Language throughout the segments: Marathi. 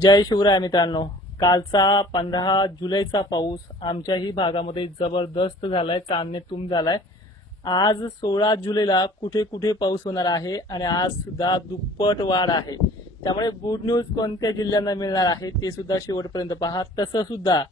जय शिवराय मित्रांनो, कालचा 15 जुलैचा पाऊस आमच्याही भागामध्ये जबरदस्त झालाय, चांदणेतूम झालाय। आज 16 जुलैला कुठे कुठे पाऊस होणार आहे आणि आज सुद्धा दुप्पट वाढ आहे। त्यामुळे गुड न्यूज कोणत्या जिल्ह्यांना मिळणार आहे ते सुद्धा शेवटपर्यंत पहा। तसं सुद्धा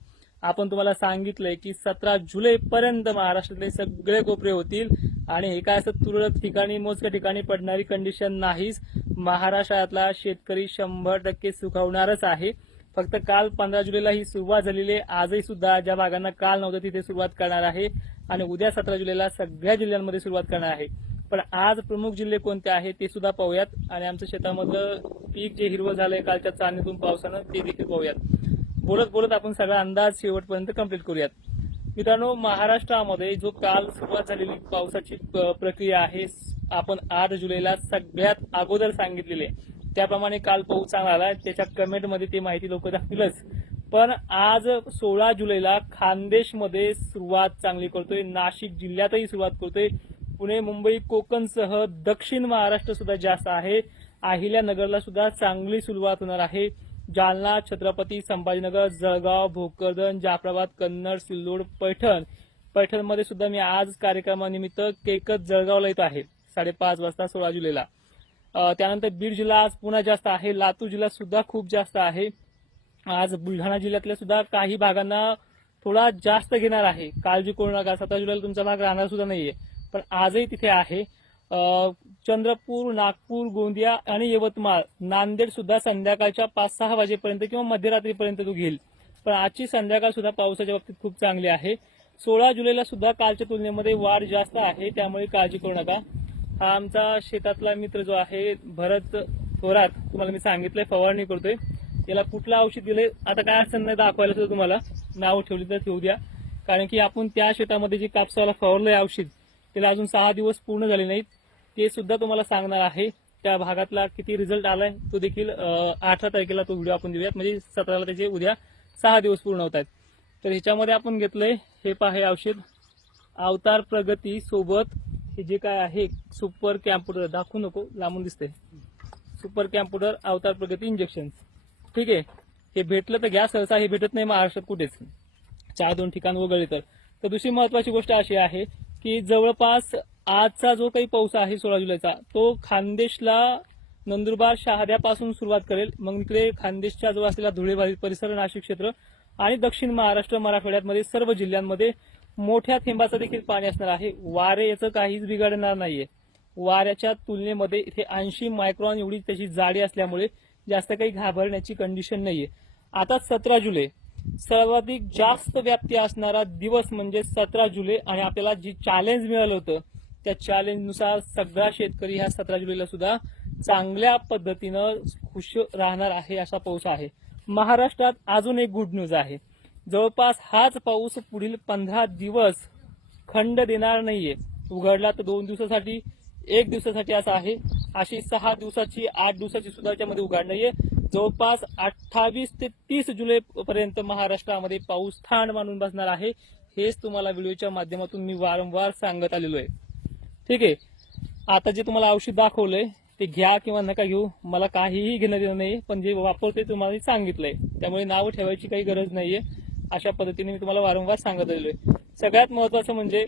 आपण तुम्हाला सांगितलंय की 17 जुलै पर्यंत महाराष्ट्रातले सगळे कोपरे होतील आणि हे काय असं तुरळक ठिकाणी मोजक्या ठिकाणी पडणारी कंडिशन नाहीच। महाराष्ट्रातला शेतकरी 100% सुखावणारच आहे। फक्त काल 15 जुलैला ही सुरुवात झालेली आहे। आजही सुद्धा ज्या भागांना काल नव्हतं तिथे सुरुवात करणार आहे आणि उद्या 17 जुलैला सगळ्या जिल्ह्यांमध्ये सुरुवात करणार आहे। पण आज प्रमुख जिल्हे कोणते आहेत ते सुद्धा पाहूयात आणि आमच्या शेतामधलं पीक जे हिरवं झालंय कालच्या चांदणीतून पावसानं ते देखील पाहूयात। बोलत बोलत आपण सगळा अंदाज शेवटपर्यंत कंप्लीट करूयात। मित्रांनो, महाराष्ट्रामध्ये जो काल सुरुवात झालेली पावसाची प्रक्रिया आहे, आपण 8 जुलैला सगळ्यात अगोदर सांगितलेले त्याप्रमाणे काल पाऊस चांगला आला। त्याच्या कमेंटमध्ये ती माहिती लोक दाखविलच। पण आज 16 जुलैला खानदेशमध्ये सुरुवात चांगली करतोय, नाशिक जिल्ह्यातही सुरुवात करतोय, पुणे मुंबई कोकणसह दक्षिण महाराष्ट्र सुद्धा जास्त आहे। अहिल्यानगरला सुद्धा चांगली सुरुवात होणार आहे। जालना, छत्रपती संभाजीनगर, जळगाव, भोकरदन, जाफराबाद, कन्नड, सिल्लोड, पैठणमध्ये सुद्धा मी आज कार्यक्रमानिमित्त केकत जळगावला येत आहे 5:30 वाजता 16 जुलैला। त्यानंतर बीड जिल्हा आज पुन्हा जास्त आहे, लातूर जिल्हा सुद्धा खूप जास्त आहे। आज बुलढाणा जिल्ह्यातल्या सुद्धा काही भागांना थोडा जास्त घेणार आहे। काळजी करू नका, 17 जुलैला तुमचा भाग राहणार सुद्धा नाहीये, पण आजही तिथे आहे। चंद्रपूर, नागपूर, गोंदिया आणि यवतमाळ, नांदेड सुद्धा संध्याकाळच्या 5-6 वाजेपर्यंत किंवा मध्यरात्रीपर्यंत तो घेईल। पण आजची संध्याकाळ सुद्धा पावसाच्या बाबतीत खूप चांगली आहे। 16 जुलैला सुद्धा कालच्या तुलनेमध्ये वाढ जास्त आहे, त्यामुळे काळजी करू नका। हा आमचा शेतातला मित्र जो आहे भरत थोरात, तुम्हाला मी सांगितलंय फवारणी करतोय। याला कुठलं औषध दिलंय आता काय अडचण नाही, दाखवायला सुद्धा तुम्हाला नाव ठेवली तर ठेवू द्या, कारण की आपण त्या शेतामध्ये जे कापसाला फवारलंय औषध त्याला अजून 6 दिवस पूर्ण झाले नाहीत, ते सुद्धा तुम्हाला सांगणार आहे। त्या भागातला किती रिझल्ट आलाय तो देखील 18 तारखेला तो व्हिडिओ आपण देऊयात, म्हणजे 17ला त्याचे उद्या 6 दिवस पूर्ण होत आहेत। तर ह्याच्यामध्ये आपण घेतलंय हे पहा, हे औषध अवतार प्रगती सोबत हे जे काय आहे सुपर कॅम्प्युटर, दाखवू नको लांबून दिसतंय, सुपर कॅम्प्युटर अवतार प्रगती इंजेक्शन। ठीक आहे, हे भेटलं तर घ्या, सहसा हे भेटत नाही महाराष्ट्रात कुठेच, 4-2 ठिकाण वगळले तर दुसरी महत्वाची गोष्ट अशी आहे की जवळपास आजचा जो काही पाऊस आहे 16 जुलैचा तो खानदेशला नंदुरबार शहाद्यापासून सुरुवात करेल। मग इकडे खानदेशच्या जवळ असलेला धुळे परिसर, नाशिक क्षेत्र आणि दक्षिण महाराष्ट्र, मराठवाड्यामध्ये सर्व जिल्ह्यांमध्ये मोठ्या थेंबाचं देखील पाणी असणार आहे। वारे याचं काहीच बिघडणार नाहीये। वाऱ्याच्या तुलनेमध्ये इथे 80 मायक्रॉन एवढी त्याची जाडी असल्यामुळे जास्त काही घाबरण्याची कंडिशन नाहीये। आता 17 जुलै सर्वाधिक जास्त व्याप्ती असणारा दिवस म्हणजे 17 जुलै, आणि आपल्याला जी चॅलेंज मिळालं होतं त्या चॅलेंजनुसार सगळा शेतकरी ह्या 17 जुलैला सुद्धा चांगल्या पद्धतीनं खुश राहणार आहे असा पाऊस आहे। महाराष्ट्रात अजून एक गुड न्यूज आहे, जवळपास हाच पाऊस पुढील 15 दिवस खंड देणार नाहीये। उघडला तर 2 दिवसासाठी, 1 दिवसासाठी असं आहे। अशी 6 दिवसाची, 8 दिवसाची सुद्धा त्यामध्ये उघाड नाहीये। जवळपास 28 ते 30 जुलै पर्यंत महाराष्ट्रामध्ये पाऊस थांड मानून बसणार आहे। हेच तुम्हाला व्हिडिओच्या माध्यमातून मी वारंवार सांगत आलेलो आहे। ठीक आहे, आता जे तुम्हाला औषध दाखवलंय ते घ्या किंवा नका घेऊ, मला काहीही घेणं देणं नाही, पण जे वापरते तुम्हाला सांगितलंय, त्यामुळे नाव ठेवायची काही गरज नाहीये। अशा पद्धतीने मी तुम्हाला वारंवार सांगत आलेलो आहे। सगळ्यात महत्वाचं म्हणजे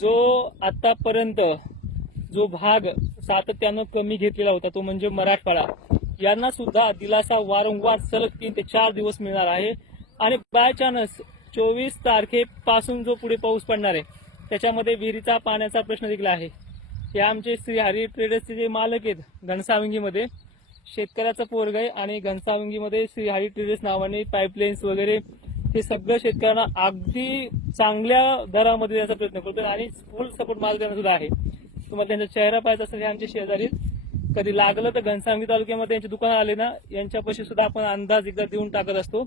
जो आतापर्यंत जो भाग सातत्यानं कमी घेतलेला होता तो म्हणजे मराठवाडा, यांना सुद्धा दिलासा वारंवार सलग 3 ते 4 दिवस मिळणार आहे। आणि बाय चान्स 24 तारखेपासून जो पुढे पाऊस पडणार आहे त्याच्यामध्ये विहिरीचा पाण्याचा प्रश्न देखील आहे। हे आमचे श्री हरी ट्रेडर्सचे जे मालक आहेत घनसावंगीमध्ये, शेतकऱ्याचा पोरग आहे आणि घनसावंगीमध्ये श्री हरी ट्रेडर्स नावाने पाईपलाईन्स वगैरे हे सगळं शेतकऱ्यांना अगदी चांगल्या दरामध्ये द्यायचा प्रयत्न करतो आणि फुल सपोर्ट माल देणं सुद्धा आहे। तुम्हाला त्यांचा चेहरा पाहायचा असेल, हे आमचे शेजारी, कधी लागलं तर घनसावंगी तालुक्यामध्ये यांचे दुकान आले ना, यांच्यापाशी सुद्धा आपण अंदाज एकदा देऊन टाकत असतो।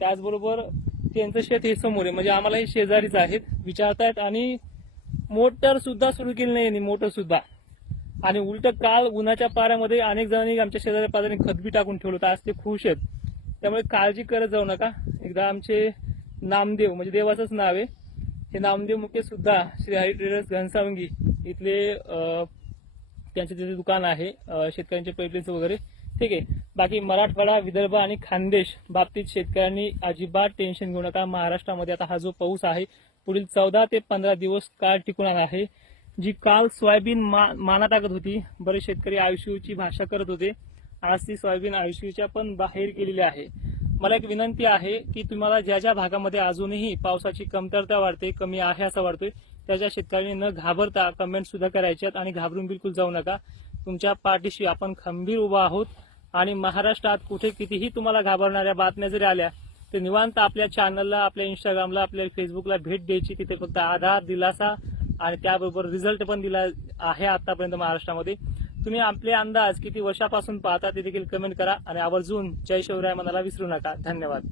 त्याचबरोबर त्यांचं शेत हे समोर आहे, म्हणजे आम्हाला हे शेजारीच आहेत, विचारतायत। आणि मोटर सुद्धा सुरू केली नाही, मोटर सुद्धा, आणि उलट काल उन्हाच्या पाऱ्यामध्ये अनेक जणांनी आमच्या शेजारी पाजारी खतबी टाकून ठेवलं होतं, आज ते खुश आहेत। त्यामुळे काळजी करत जाऊ नका। एकदा आमचे नामदेव, म्हणजे देवाचंच नाव आहे, हे नामदेव मुके सुद्धा श्री हरी ट्रेडर्स घनसावंगी इथले त्यांचे जे दुकान आहे शेतकऱ्यांचे पाईपलाईन्स वगैरे ठीक आहे. बाकी मराठवाडा, विदर्भ आणि खानदेश बाबतीत शेतकऱ्यांनी अजिबात टेन्शन घेऊ नका. महाराष्ट्रामध्ये आता हा जो पाऊस आहे पुढील 14 ते 15 दिवस काळ टिकणार आहे. जी काल सोयाबीन माना टाकत होती, बरेच शेतकरी आयुष्याची भाषा करत होते, आज ती सोयाबीन आयुष्याच्या पण बाहेर गेलेली आहे. मला एक विनंती आहे की तुम्हाला ज्या ज्या भागामध्ये अजूनही पावसाची कमतरता वाढते, कमी आहे असं वाटतोय, त्याच्या शेतकऱ्यांनी न घाबरता कमेंट सुद्धा करायच्यात आणि घाबरून बिलकुल जाऊ नका. तुमच्या पाठीशी आपण खंबीर उभा आहोत आणि महाराष्ट्रात कुठे कितीही तुम्हाला घाबरणाऱ्या बातम्या जरी आल्या तर निवांत आपल्या चॅनलला, आपल्या इंस्टाग्रामला, आपल्या फेसबुकला भेट द्यायची. तिथे फक्त आधार, दिलासा आणि त्याबरोबर रिझल्ट पण दिला आहे आतापर्यंत महाराष्ट्रामध्ये. तुम्ही आपले अंदाज किती वर्षापासून पाहता ते देखील कमेंट करा आणि आवर्जून जय शिवराय म्हणायला विसरू नका. धन्यवाद.